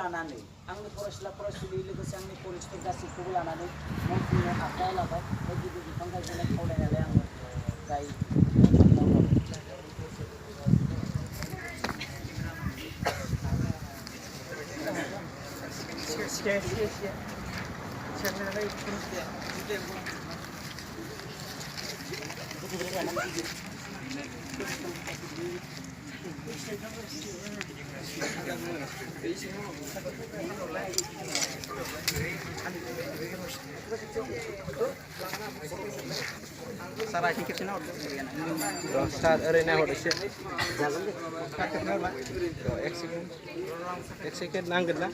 लानानै आंनि फरायसुला फरायसुलि लोगोसे आंनि कलेजफोर गासैखौबो लानानै मावफुंनो आखायाव लाबाय बे गिबि बिफां गायजेननाय खावलायनायालाय आङो जाय Sarah ini kita nak start arena hot ise एक सेकेंड नांगोन ना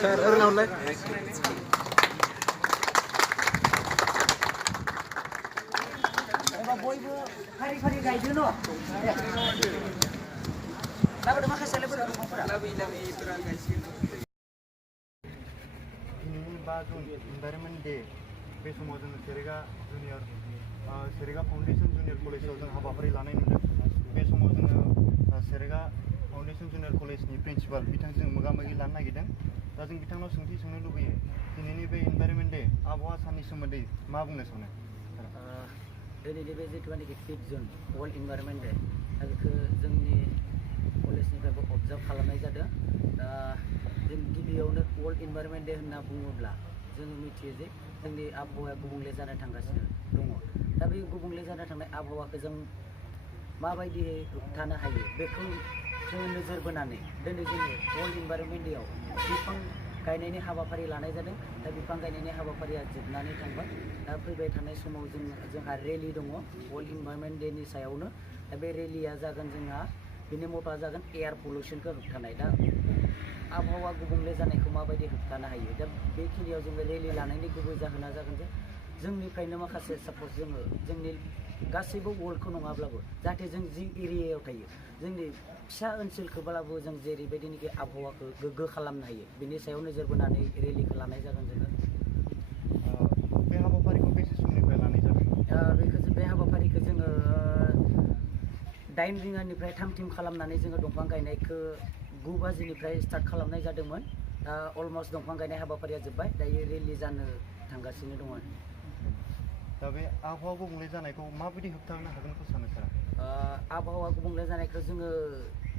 Sir, arena online. बयबो फारि फारि गायदो न' लाबोदो माखासे लाबोदो दंफांफोरा दिनैनि 5 जुन इनभाइरनमेन्ट डे बे समाव जोङो सेरेगा फाउन्डेसन जुनियर कलेजाव जों हाबाफारि लानाय नुदों बे समाव जोङो सेरेगा फाउन्डेसन जुनियर कलेजनि प्रिन्सिपाल बिथांजों मोगा-मोगि लानो नागिरदों दा जों बिथांनाव सोंथि सोंनो लुबैयो दिनैनि बे इनभाइरनमेन्ट डे आबहावा साननि सोमोन्दै मा बुंनो सानो दिनैनि बे जिथुनाखि 5 जुन वर्ल्ड इनभाइरनमेन्ट डे दा बेखौ जोंनि कलेजनिफ्रायबो अबजार्भ खालामनाय जादों दा जों गिबियावनो वर्ल्ड इनभाइरनमेन्ट डे होनना बुङोब्ला जोङो मिथियो जे जोंनि आबहावाया गुबुंले जानो थांगासिनो दङ दा बे गुबुंले जानो थांनाय आबहावाखौ जों माबायदियै होबथानो हायो बेखौ जोङो नोजोर बोनानै दिनै जोङो वर्ल्ड इनभाइरनमेन्ट डेआव बिफां गायनायनि हाबाफारि लानाय जादों दा बिफां गायनायनि हाबाफारिया जोबनानै थांबाय दा फैबाय थानाय समाव जोंहा रेलि दङ वर्ल्ड इनभाइरनमेन्ट डेनि सायावनो दा बे रेलिया जागोन जोंहा बिनि मट'आ जागोन एयार पलिउसनखौ होबथानाय दा आबहावा गुबुंले जानायखौ माबायदि होबथानो हायो दा बेखिनियाव जोङो रेलि लानायनि गुबै जाहोना जागोन जे जोंनिफ्रायनो माखासे साप'ज जोङो जोंनि गासैबो वर्ल्डखौ नङाब्लाबो जाहाथे जों जि एरियायाव थायो जोंनि फिसा ओनसोलखौब्लाबो जों जेरैबायदिनोखि आबहावाखौ गोग्गो खालामनो हायो बिनि सायाव नोजोर बोनानै रेलिखौ लानाय जागोन जोङो बे हाबाफारिखौ बेसे समनिफ्राय लानाय जागोन बे हाबाफारिखौ जोङो 9 रिंगानिफ्राय थाम-थिम खालामनानै जोङो दंफां गायनायखौ 9 बाजिनिफ्राय स्टार्ट खालामनाय जादोंमोन दा अलमस्ट दंफां गायनाय हाबाफारिया जोब्बाय दायो रेलि जानो थांगासिनो दङ दा बे आबहावा गुबुंले जानायखौ माबायदि होबथानो हागोनखौ सानो सारा आबहावा गुबुंले जानायखौ जोङो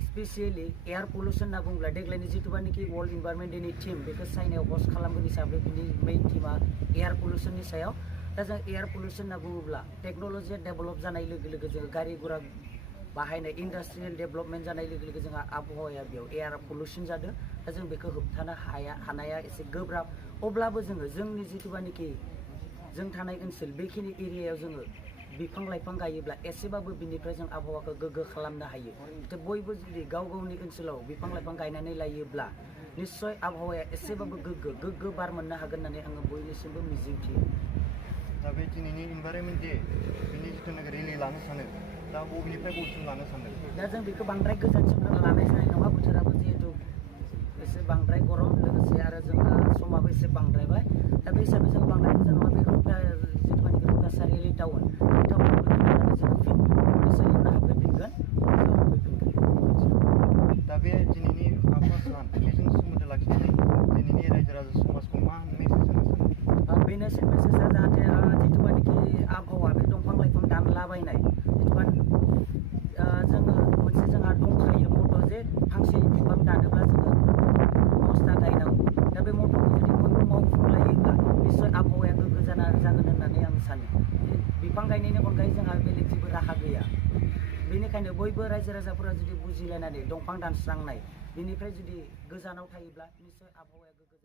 स्पेसियेलि एयार पलिउसन होनना बुङोब्ला देग्लायनि जिथुबानोखि वर्ल्ड इनभाइरनमेन्ट डेनि थिम बेखौ चाइनायाव हस्ट खालामगोन हिसाबै बिनि मेइन थिमा एयार पलिउसननि सायाव दा जों एयार पलिउसन होनना बुङोब्ला टेक्न'लजिया डेभेलप जानाय लोगो लोगो जोङो गारि गुरा बाहायनाय इन्डास्ट्रियेल डेभेलपमेन्ट जानाय लोगो लोगो जोंहा आबहावाया बेयाव एयार पलिउसन जादों दा जों बेखौ होबथानो हानाया एसे गोब्राब अब्लाबो जोङो जोंनि जिथुबानोखि जों थानाय ओनसोल बेखिनि एरियायाव जोङो बिफां लाइफां गायोब्ला एसेबाबो बिनिफ्राय जों आबहावाखौ गोग्गो खालामनो हायो दा बयबो जुदि गाव गावनि ओनसोलाव बिफां लाइफां गायनानै लायोब्ला निस्सय आबहावाया एसेबाबो गोग्गो बार मोननो हागोन होननानै आङो बयनिसिमबो मिजिंथियो दा बे दिनैनि इनभाइरनमेन्ट डे बिनि जिथुनाखि रेलि लानो सानो दा बबेनिफ्राय बबेसिम लानो सानदों दा जों बेखौ बांद्राय गोजानसिम लानाय जानाय नङा बोथोराबो जिहेतु एसे बांद्राय गरम लोगोसे आरो जोंहा समाबो एसे बांद्रायबाय दा बे हिसाबै जों बांद्राय गोजान नङा बे जिथुनाखि रुपनासारि टाउन टाउनाव जोङो फिन फरायसालियावनो हाबफैफिनगोन दा बे दिनैनि आबहावा सान बेजों सोमोन्दो लाखिनानै दिनैनि रायजो राजा समाजखौ मा मेसेज होनो सानो बेनोसै मेसेजआ जाहाथे जिथुनाखि आबहावा बे दंफां लाइफां दानलाबायनाय जोङो मोनसे जोंहा दंखायो मट' जे फांसे बिफां दानोब्ला जोङो 10टा गायनांगौ दा बे मट'खौ जुदि बयबो मावफुंलायोब्ला निस्सय आबहावाया गोग्गो जागोन होननानै आं सानो बिफां गायनायनि अनगायै जोंहा बेलेग जेबो राहा गैया बेनिखायनो बयबो रायजो राजाफोरा जुदि बुजिलायनानै दंफां दानस्रांनाय बेनिफ्राय जुदि गोजानाव थायोब्ला निस्सय आबहावाया गोग्गो